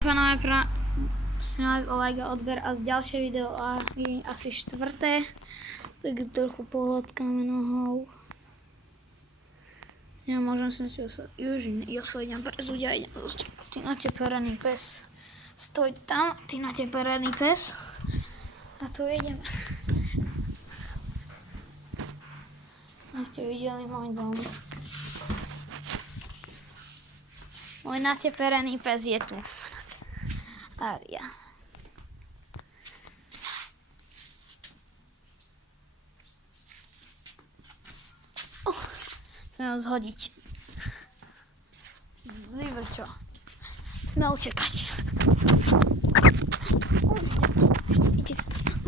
Pánové, prosím vás o like a odber a z ďalšie video a asi štvrté, tak trochu pohľadkáme nohou. Ja môžem som si osledňa prezúť a idem proste. Ty nateperený pes. Stoj tam, ty nateperený pes. A tu ideme. A ste videli môj dom. Môj nateperený pes je tu. Aria. Chceme ho zhodiť. Vyvrčo. Sme utekať. Ide.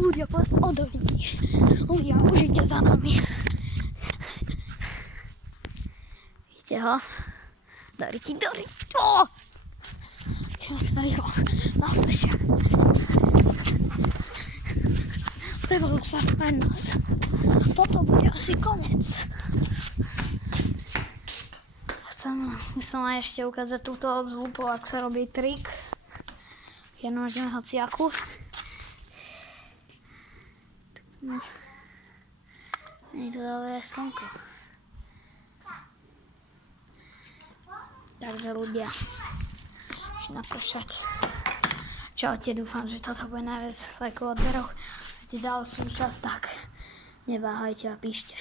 Ľudia, odolite. Ľudia, užite za nami. Vidíte ho? Doriti. Oh! Rýchlo, naspäť. Prevolil sa aj nás. Toto bude asi koniec. By som aj ešte ukázať túto od zlúpov, ak sa robí trik. Keď nájdeme hociaku. Nie to dále je slnko. Takže ľudia. Napršať. Čaute, dúfam, že toto bude najviac lajkov odberov. Ak ste dali svoj čas, tak neváhajte a píšte.